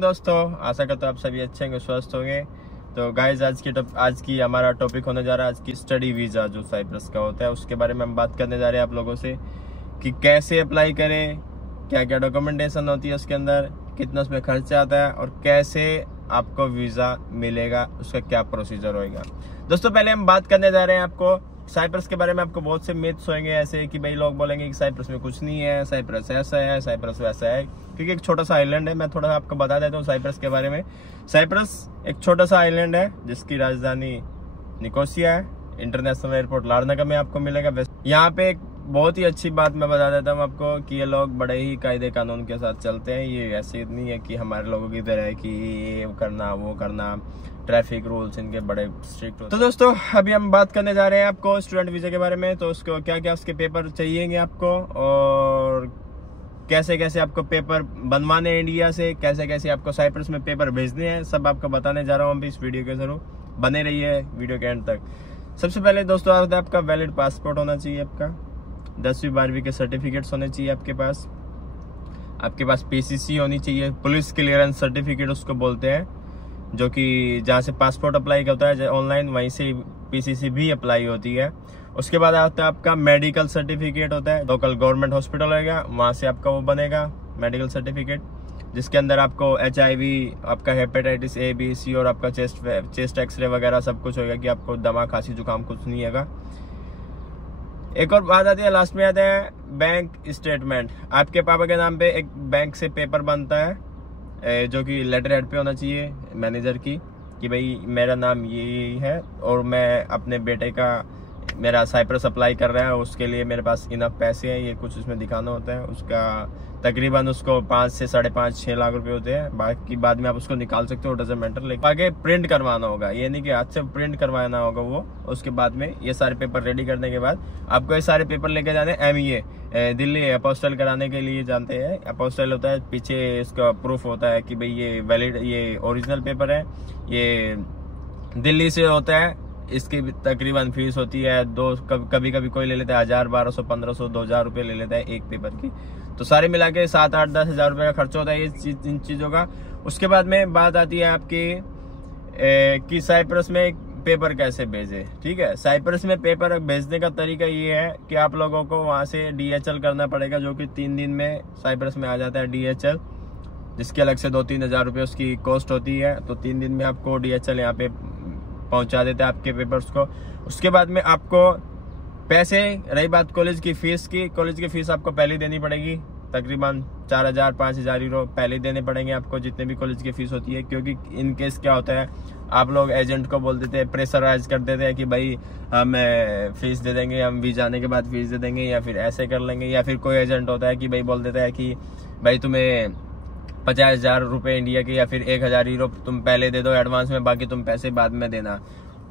Morning दोस्तों, आशा करता हूँ आप सभी अच्छे होंगे, स्वस्थ होंगे। तो गाइज आज की हमारा टॉपिक होने जा रहा है आज की स्टडी वीज़ा जो साइप्रस का होता है, उसके बारे में हम बात करने जा रहे हैं आप लोगों से कि कैसे अप्लाई करें, क्या क्या डॉक्यूमेंटेशन होती है उसके अंदर, कितना उसमें खर्चा आता है और कैसे आपको वीज़ा मिलेगा, उसका क्या प्रोसीजर होएगा। दोस्तों पहले हम बात करने जा रहे हैं आपको साइप्रस के बारे में। आपको बहुत से मिथ्स होंगे ऐसे कि भाई लोग बोलेंगे कि साइप्रस में कुछ नहीं है, साइप्रस ऐसा है, साइप्रस वैसा है, क्योंकि एक छोटा सा आइलैंड है। मैं थोड़ा आपको बता देता हूँ साइप्रस के बारे में। साइप्रस एक छोटा सा आइलैंड है जिसकी राजधानी निकोसिया है। इंटरनेशनल एयरपोर्ट लार्नाका में आपको मिलेगा। यहाँ पे एक बहुत ही अच्छी बात मैं बता देता हूँ आपको कि ये लोग बड़े ही कायदे कानून के साथ चलते हैं। ये ऐसे नहीं है कि हमारे लोगों की तरह है कि ये करना वो करना, ट्रैफिक रूल्स इनके बड़े स्ट्रिक्ट होते हैं। तो दोस्तों अभी हम बात करने जा रहे हैं आपको स्टूडेंट वीजा के बारे में। तो उसको क्या क्या उसके पेपर चाहिएंगे आपको और कैसे कैसे आपको पेपर बनवाने इंडिया से, कैसे कैसे आपको साइप्रस में पेपर भेजने हैं, सब आपको बताने जा रहा हूँ अभी इस वीडियो के जरूर बने रहिए वीडियो के एंड तक। सबसे पहले दोस्तों आपका वैलिड पासपोर्ट होना चाहिए, आपका 10वीं 12वीं के सर्टिफिकेट्स होने चाहिए आपके पास पीसीसी होनी चाहिए, पुलिस क्लियरेंस सर्टिफिकेट उसको बोलते हैं, जो कि जहाँ से पासपोर्ट अप्लाई होता है ऑनलाइन वहीं से पीसीसी भी अप्लाई होती है। उसके बाद आता है आपका मेडिकल सर्टिफिकेट होता है, लोकल गवर्नमेंट हॉस्पिटल होगा वहाँ से आपका वो बनेगा मेडिकल सर्टिफिकेट, जिसके अंदर आपको HIV, आपका हेपेटाइटिस A B C और आपका चेस्ट एक्सरे वगैरह सब कुछ होगा कि आपको दमा खांसी जुकाम कुछ नहीं होगा। एक और बात आती है, लास्ट में आता है बैंक स्टेटमेंट। आपके पापा के नाम पे एक बैंक से पेपर बनता है जो कि लेटर हेड पे होना चाहिए मैनेजर की कि भाई मेरा नाम ये है और मैं अपने बेटे का मेरा साइप्रस अप्लाई कर रहा है, उसके लिए मेरे पास इनफ पैसे हैं, ये कुछ उसमें दिखाना होता है। उसका तकरीबन उसको 5 से 5.5-6 लाख रुपए होते हैं। बाकी बाद में आप उसको निकाल सकते हो, डजंट मैटर। लेकिन आगे प्रिंट करवाना होगा, ये नहीं कि हाथ से प्रिंट करवाना होगा वो। उसके बाद में ये सारे पेपर रेडी करने के बाद आपको ये सारे पेपर लेके जाने MEA दिल्ली अपोस्टल कराने के लिए जानते हैं। अपोस्टल होता है, पीछे इसका प्रूफ होता है कि भाई ये वैलिड, ये ओरिजिनल पेपर है, ये दिल्ली से होता है। इसकी तकरीबन फीस होती है कभी कभी कोई ले लेता है 1000, 1200, 1500, 2000 रुपये ले लेता है एक पेपर की। तो सारे मिला के 7, 8, 10 हजार रुपये का खर्चा होता है इन चीज़ों का। उसके बाद में बात आती है आपकी कि साइप्रस में पेपर कैसे भेजे। ठीक है, साइप्रस में पेपर भेजने का तरीका ये है कि आप लोगों को वहाँ से DHL करना पड़ेगा, जो कि 3 दिन में साइप्रस में आ जाता है DHL, जिसके अलग से 2-3 हजार रुपये उसकी कॉस्ट होती है। तो 3 दिन में आपको DHL यहाँ पे पहुंचा देते हैं आपके पेपर्स को। उसके बाद में आपको पैसे, रही बात कॉलेज की फीस की, कॉलेज की फीस आपको पहले देनी पड़ेगी, तकरीबन 4000, 5000 यूरो पहले देने पड़ेंगे आपको, जितने भी कॉलेज की फीस होती है। क्योंकि इन केस क्या होता है, आप लोग एजेंट को बोल देते हैं, प्रेशराइज कर देते हैं कि भाई हम फीस दे देंगे, हम वीजा आने के बाद फीस दे देंगे, या फिर ऐसे कर लेंगे। या फिर कोई एजेंट होता है कि भाई बोल देता है कि भाई तुम्हें 50,000 रुपये इंडिया के या फिर 1000 यूरो तुम पहले दे दो एडवांस में, बाकी तुम पैसे बाद में देना।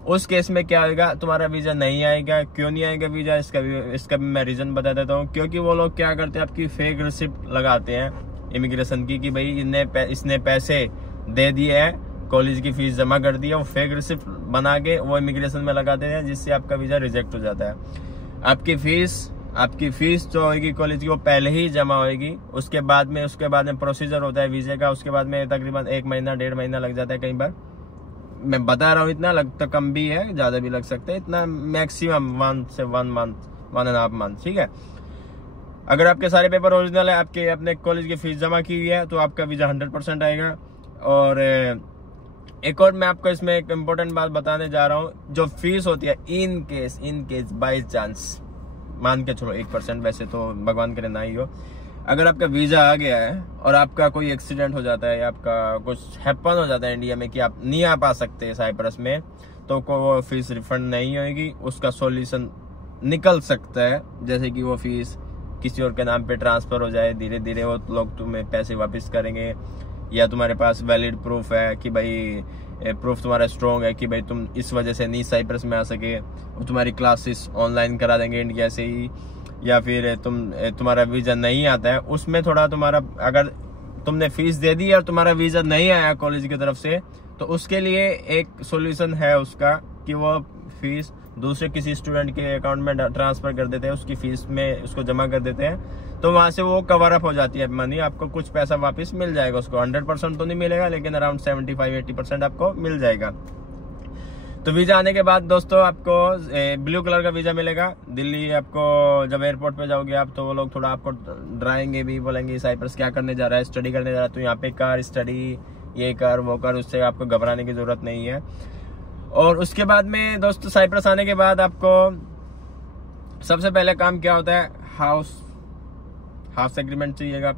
उस केस में क्या होगा, तुम्हारा वीजा नहीं आएगा। क्यों नहीं आएगा वीजा, इसका भी मैं रीजन बता देता हूँ। क्योंकि वो लोग क्या करते हैं, आपकी फेक रिसिप्ट लगाते हैं इमिग्रेशन की कि भाई इसने पैसे दे दिए हैं, कॉलेज की फीस जमा कर दी है, वो फेक रिसिप्ट बना के वो इमिग्रेशन में लगाते हैं, जिससे आपका वीजा रिजेक्ट हो जाता है। आपकी फीस जो होगी कॉलेज की वो पहले ही जमा होगी। उसके बाद में प्रोसीजर होता है वीजे का। उसके बाद में तकरीबन 1 महीना 1.5 महीना लग जाता है कई बार। मैं बता रहा हूँ इतना, लगता कम भी है, ज्यादा भी लग सकता है, इतना मैक्सिमम 1 से 1 मंथ, 1.5 मंथ। ठीक है, अगर आपके सारे पेपर ओरिजिनल है, आपके अपने कॉलेज की फीस जमा की हुई है, तो आपका वीजा 100% आएगा। और एक और मैं आपको इसमें एक इम्पोर्टेंट बात बताने जा रहा हूँ, जो फीस होती है इन केस बाई चांस, मान के चलो 1%, वैसे तो भगवान करे ना ही हो, अगर आपका वीजा आ गया है और आपका कोई एक्सीडेंट हो जाता है या आपका कुछ हैपन हो जाता है इंडिया में कि आप नहीं आ पा सकते साइप्रस में, तो वो फीस रिफंड नहीं होगी। उसका सॉल्यूशन निकल सकता है, जैसे कि वो फीस किसी और के नाम पे ट्रांसफर हो जाए, धीरे धीरे वो लोग तुम्हें पैसे वापस करेंगे। या तुम्हारे पास वैलिड प्रूफ है कि भाई प्रूफ तुम्हारा स्ट्रॉन्ग है कि भाई तुम इस वजह से नहीं साइप्रस में आ सके, वो तुम्हारी क्लासेस ऑनलाइन करा देंगे इंडिया से ही। या फिर तुम्हारा वीजा नहीं आता है, उसमें थोड़ा तुम्हारा, अगर तुमने फीस दे दी और तुम्हारा वीजा नहीं आया कॉलेज की तरफ से, तो उसके लिए एक सॉल्यूशन है उसका कि वो फीस दूसरे किसी स्टूडेंट के अकाउंट में ट्रांसफर कर देते हैं, उसकी फीस में उसको जमा कर देते हैं, तो वहां से वो कवर अप हो जाती है मनी, आपको कुछ पैसा वापस मिल जाएगा उसको। 100% तो नहीं मिलेगा, लेकिन अराउंड 75-80% आपको मिल जाएगा। तो वीजा आने के बाद दोस्तों आपको ब्लू कलर का वीजा मिलेगा। दिल्ली आपको जब एयरपोर्ट पे जाओगे आप, तो वो लोग थोड़ा आपको डराएंगे भी, बोलेंगे साइप्रस क्या करने जा रहा है, स्टडी करने जा रहा है, तो यहाँ पे कर स्टडी, ये कर वो कर, उससे आपको घबराने की जरूरत नहीं है। और उसके बाद में दोस्तों साइप्रस आने के बाद आपको सबसे पहले काम क्या होता है, हाउस एग्रीमेंट चाहिएगा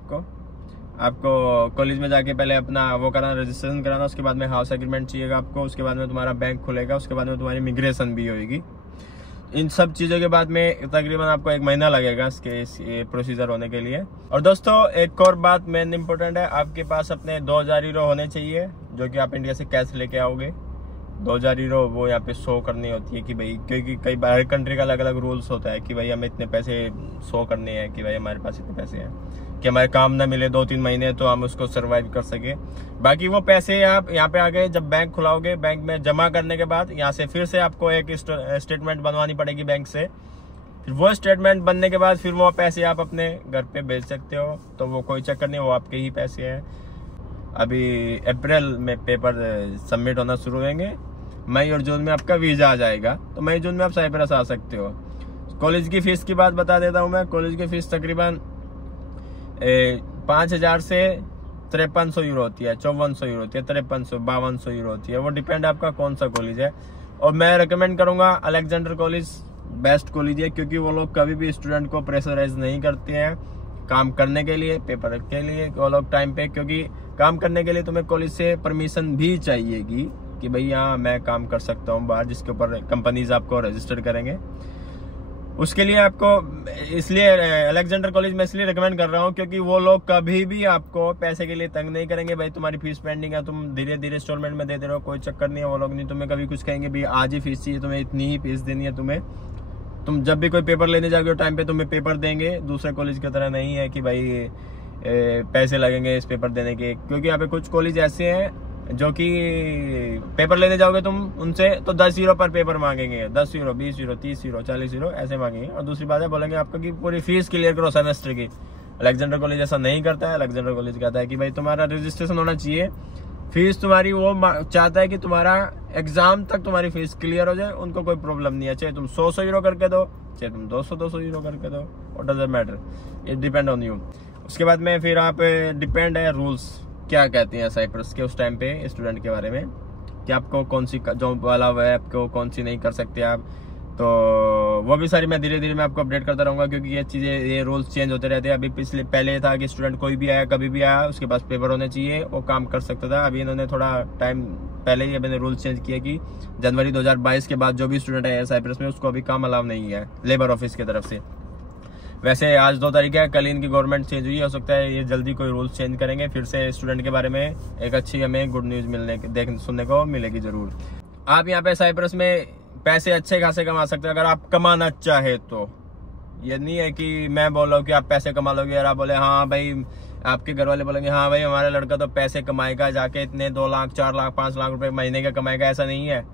आपको कॉलेज में जाके पहले अपना वो कराना, रजिस्ट्रेशन कराना, उसके बाद में हाउस एग्रीमेंट चाहिएगा आपको, उसके बाद में तुम्हारा बैंक खुलेगा, उसके बाद में तुम्हारी इमिग्रेशन भी होगी। इन सब चीज़ों के बाद में तकरीबन आपको 1 महीना लगेगा इसके प्रोसीजर होने के लिए। और दोस्तों एक और बात मेन इंपॉर्टेंट है, आपके पास अपने 2000 यूरो होने चाहिए, जो कि आप इंडिया से कैश लेके आओगे। 2000 यूरो वो यहाँ पे शो करनी होती है कि भाई, क्योंकि कई बार हर कंट्री का अलग अलग रूल्स होता है कि भाई हमें इतने पैसे शो करने हैं, कि भाई हमारे पास इतने पैसे हैं कि हमारे काम ना मिले 2-3 महीने तो हम उसको सरवाइव कर सके। बाकी वो पैसे आप यहाँ पे आके जब बैंक खुलाओगे, बैंक में जमा करने के बाद यहाँ से फिर से आपको एक स्टेटमेंट बनवानी पड़ेगी बैंक से। फिर वो स्टेटमेंट बनने के बाद फिर वो पैसे आप अपने घर पे भेज सकते हो, तो वो कोई चक्कर नहीं, वो आपके ही पैसे हैं। अभी अप्रैल में पेपर सबमिट होना शुरू होंगे, मई और जून में आपका वीजा आ जाएगा, तो मई जून में आप साइप्रस आ सकते हो। कॉलेज की फीस की बात बता देता हूँ मैं। कॉलेज की फीस तकरीबन 5000 से 5300 यूरो होती है, 5400 यूरो होती है, 5300, 5200 यूरो होती है, वो डिपेंड आपका कौन सा कॉलेज है। और मैं रिकमेंड करूंगा अलेक्जेंडर कॉलेज बेस्ट कॉलेज है, क्योंकि वो लोग कभी भी स्टूडेंट को प्रेशराइज नहीं करते हैं काम करने के लिए, पेपर के लिए वो लोग टाइम पे, क्योंकि काम करने के लिए तुम्हें कॉलेज से परमिशन भी चाहिएगी कि भाई यहाँ मैं काम कर सकता हूँ बाहर, जिसके ऊपर कंपनीज आपको रजिस्टर करेंगे। उसके लिए आपको इसलिए अलेक्जेंडर कॉलेज में इसलिए रिकमेंड कर रहा हूँ, क्योंकि वो लोग कभी भी आपको पैसे के लिए तंग नहीं करेंगे। भाई तुम्हारी फीस पेंडिंग है, तुम धीरे धीरे इंस्टॉलमेंट में दे रहे हो, कोई चक्कर नहीं है। वो लोग नहीं तुम्हें कभी कुछ कहेंगे भाई आज ही फीस चाहिए, तुम्हें इतनी ही फीस देनी है तुम्हें। तुम जब भी कोई पेपर लेने जाओगे टाइम पे तुम्हें पेपर देंगे। दूसरे कॉलेज की तरह नहीं है कि भाई पैसे लगेंगे इस पेपर देने के, क्योंकि यहाँ पे कुछ कॉलेज ऐसे हैं जो कि पेपर लेने जाओगे तुम उनसे तो 10 यूरो पर पेपर मांगेंगे, 10 यूरो, 20 यूरो, 30 यूरो, 40 यूरो ऐसे मांगेंगे। और दूसरी बात है, बोलेंगे आपको कि पूरी फीस क्लियर करो सेमेस्टर की। अलेक्जेंडर कॉलेज ऐसा नहीं करता है। अलेक्जेंडर कॉलेज कहता है कि भाई तुम्हारा रजिस्ट्रेशन होना चाहिए, फीस तुम्हारी वो चाहता है कि तुम्हारा एग्जाम तक तुम्हारी फीस क्लियर हो जाए। उनको कोई प्रॉब्लम नहीं है, चाहे तुम 100 यूरो करके दो, चाहे तुम 200 यूरो करके दो, what does it matter, it depend on you. उसके बाद में फिर आप डिपेंड है रूल्स क्या कहते हैं साइप्रस के उस टाइम पे स्टूडेंट के बारे में, कि आपको कौन सी जॉब वाला है, आपको कौन सी नहीं कर सकते आप। तो वो भी सारी मैं धीरे धीरे मैं आपको अपडेट करता रहूँगा, क्योंकि ये चीज़ें, ये रूल्स चेंज होते रहते हैं। अभी पहले था कि स्टूडेंट कोई भी आया, कभी भी आया, उसके पास पेपर होने चाहिए, वो काम कर सकता था। अभी इन्होंने थोड़ा टाइम पहले ही मैंने रूल चेंज किया कि जनवरी 2022 के बाद जो भी स्टूडेंट आया साइप्रस में उसको अभी काम अलाउ नहीं है लेबर ऑफिस की तरफ से। वैसे आज 2 तारीख है, कल इनकी गवर्नमेंट चेंज हुई, हो सकता है ये जल्दी कोई रूल्स चेंज करेंगे, फिर से स्टूडेंट के बारे में एक अच्छी हमें गुड न्यूज सुनने को मिलेगी जरूर। आप यहाँ पे साइप्रस में पैसे अच्छे खासे कमा सकते हैं अगर आप कमाना चाहे तो। ये नहीं है कि मैं बोल रहा हूँ कि आप पैसे कमा लोगे और आप बोले हाँ भाई, आपके घर वाले बोलेंगे हाँ भाई हमारा लड़का तो पैसे कमाएगा, जाके इतने 2 लाख 4 लाख 5 लाख रुपए महीने का कमाएगा। ऐसा नहीं है,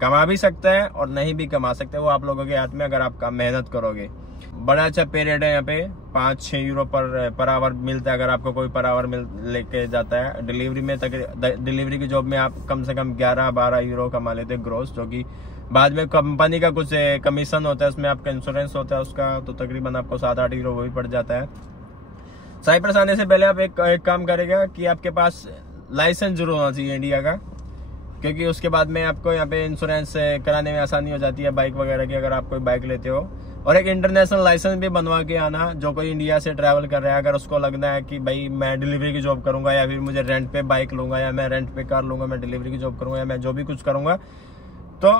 कमा भी सकता है और नहीं भी कमा सकते, वो आप लोगों के हाथ में, अगर आप मेहनत करोगे। बड़ा अच्छा पे रेट है यहाँ पे, 5-6 यूरो पर आवर मिलता है अगर आपको कोई पर आवर लेके जाता है। डिलीवरी में डिलीवरी की जॉब में आप कम से कम 11-12 यूरो कमा लेते हैं ग्रोस, जो कि बाद में कंपनी का कुछ कमीशन होता है, उसमें आपका इंश्योरेंस होता है उसका, तो तकरीबन आपको 7-8 यूरो वो भी पड़ जाता है। साइप्रस आने से पहले आप एक काम करेगा कि आपके पास लाइसेंस जरूर होना चाहिए इंडिया का, क्योंकि उसके बाद में आपको यहाँ पे इंश्योरेंस कराने में आसानी हो जाती है बाइक वगैरह की, अगर आप कोई बाइक लेते हो। और एक इंटरनेशनल लाइसेंस भी बनवा के आना, जो कोई इंडिया से ट्रैवल कर रहा है, अगर उसको लगना है कि भाई मैं डिलीवरी की जॉब करूंगा, या फिर मुझे रेंट पे बाइक लूंगा, या मैं रेंट पे कार लूंगा, मैं डिलीवरी की जॉब करूंगा, या मैं जो भी कुछ करूंगा, तो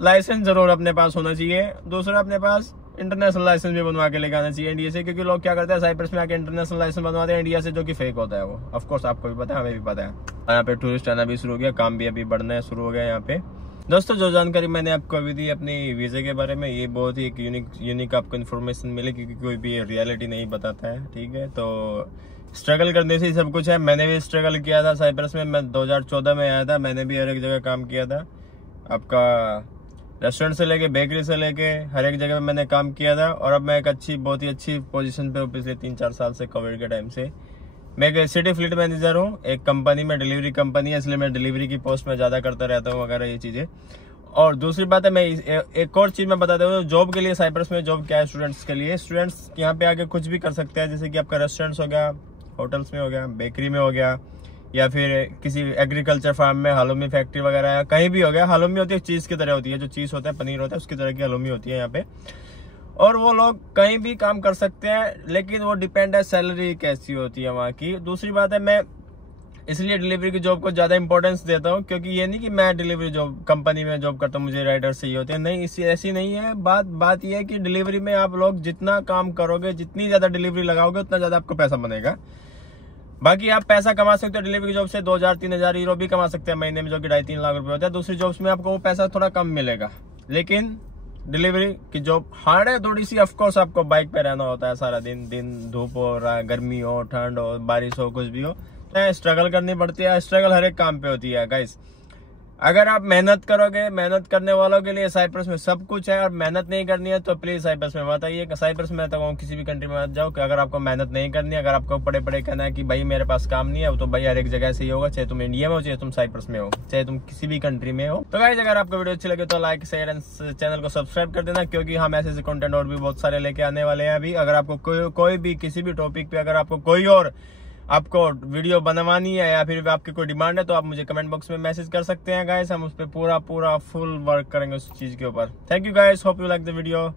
लाइसेंस जरूर अपने पास होना चाहिए। दूसरा, अपने पास इंटरनेशनल लाइसेंस भी बनवा के लेके आना चाहिए इंडिया से, क्योंकि लोग क्या करते हैं साइप्रस में आके इंटरनेशनल लाइसेंस बनवाते हैं इंडिया से, जो कि फेक होता है वो। ऑफ कोर्स आपको भी पता है, हमें भी पता है। यहाँ पे टूरिस्ट आना भी शुरू हो गया, काम भी अभी बढ़ना शुरू हो गया यहाँ पे। दोस्तों जो जानकारी मैंने आपको अभी दी अपनी वीज़े के बारे में, ये बहुत ही एक यूनिक आपको इन्फॉर्मेशन मिले, क्योंकि कोई भी ये रियलिटी नहीं बताता है, ठीक है। तो स्ट्रगल करने से सब कुछ है। मैंने भी स्ट्रगल किया था साइप्रस में, मैं 2014 में आया था, मैंने भी हर एक जगह काम किया था। आपका रेस्टोरेंट से लेके बेकरी से लेके हर एक जगह पे मैंने काम किया था। और अब मैं एक बहुत ही अच्छी पोजीशन पे हूँ पिछले 3-4 साल से, कोविड के टाइम से। मैं एक सिटी फ्लीट मैनेजर हूँ एक कंपनी में, डिलीवरी कंपनी है, इसलिए मैं डिलीवरी की पोस्ट में ज्यादा करता रहता हूँ वगैरह ये चीजें। और दूसरी बात है, मैं एक और चीज मैं बताता हूँ, जॉब के लिए साइप्रस में जॉब क्या है स्टूडेंट्स के लिए। स्टूडेंट्स यहाँ पे आके कुछ भी कर सकते हैं, जैसे कि आपका रेस्टोरेंट्स हो गया, होटल्स में हो गया, बेकरी में हो गया, या फिर किसी एग्रीकल्चर फार्म में, हालूमी फैक्ट्री वगैरह है, कहीं भी हो गया। हालूमी होती है चीज की तरह होती है, जो चीज होता है पनीर होता है उसकी तरह की हालूमी होती है यहाँ पे। और वो लोग कहीं भी काम कर सकते हैं, लेकिन वो डिपेंड है सैलरी कैसी होती है वहाँ की। दूसरी बात है, मैं इसलिए डिलीवरी की जॉब को ज्यादा इंपॉर्टेंस देता हूँ, क्योंकि ये नहीं कि मैं डिलीवरी जॉब कंपनी में जॉब करता हूँ मुझे राइडर चाहिए होते हैं, नहीं, ऐसी नहीं है बात ये है कि डिलीवरी में आप लोग जितना काम करोगे, जितनी ज्यादा डिलीवरी लगाओगे, उतना ज्यादा आपको पैसा बनेगा। बाकी आप पैसा कमा सकते हो डिलीवरी जॉब से, 2000-3000 यूरो भी कमा सकते हैं महीने में, जो कि 2.5-3 लाख रुपए होता है। दूसरी जॉब्स में आपको वो पैसा थोड़ा कम मिलेगा, लेकिन डिलीवरी की जॉब हार्ड है थोड़ी सी। ऑफकोर्स आपको बाइक पे रहना होता है सारा दिन धूप हो रहा, गर्मी हो, ठंड हो, बारिश हो, कुछ भी हो, स्ट्रगल करनी पड़ती है। स्ट्रगल हर एक काम पे होती है गाइस। अगर आप मेहनत करोगे, मेहनत करने वालों के लिए साइप्रस में सब कुछ है। और मेहनत नहीं करनी है तो प्लीज साइप्रस में मत आइए। साइप्रस में तो किसी भी कंट्री में मत जाओ कि अगर आपको मेहनत नहीं करनी है, अगर आपको पड़े पड़े कहना है कि भाई मेरे पास काम नहीं है, तो भाई हर एक जगह से ही होगा, चाहे तुम इंडिया में हो, चाहे तुम साइप्रस में हो, चाहे तुम किसी भी कंट्री में हो। तो गाइस, अगर आपको वीडियो अच्छी लगे तो लाइक, शेयर एंड चैनल को सब्सक्राइब कर देना, क्योंकि हम ऐसे कंटेंट और भी बहुत सारे लेके आने वाले हैं अभी। अगर आपको कोई भी किसी भी टॉपिक पे अगर आपको कोई और आपको वीडियो बनवानी है या फिर आपकी कोई डिमांड है, तो आप मुझे कमेंट बॉक्स में मैसेज कर सकते हैं गाइस। हम उस पर पूरा फुल वर्क करेंगे उस चीज के ऊपर। Thank you guys, hope you like the video.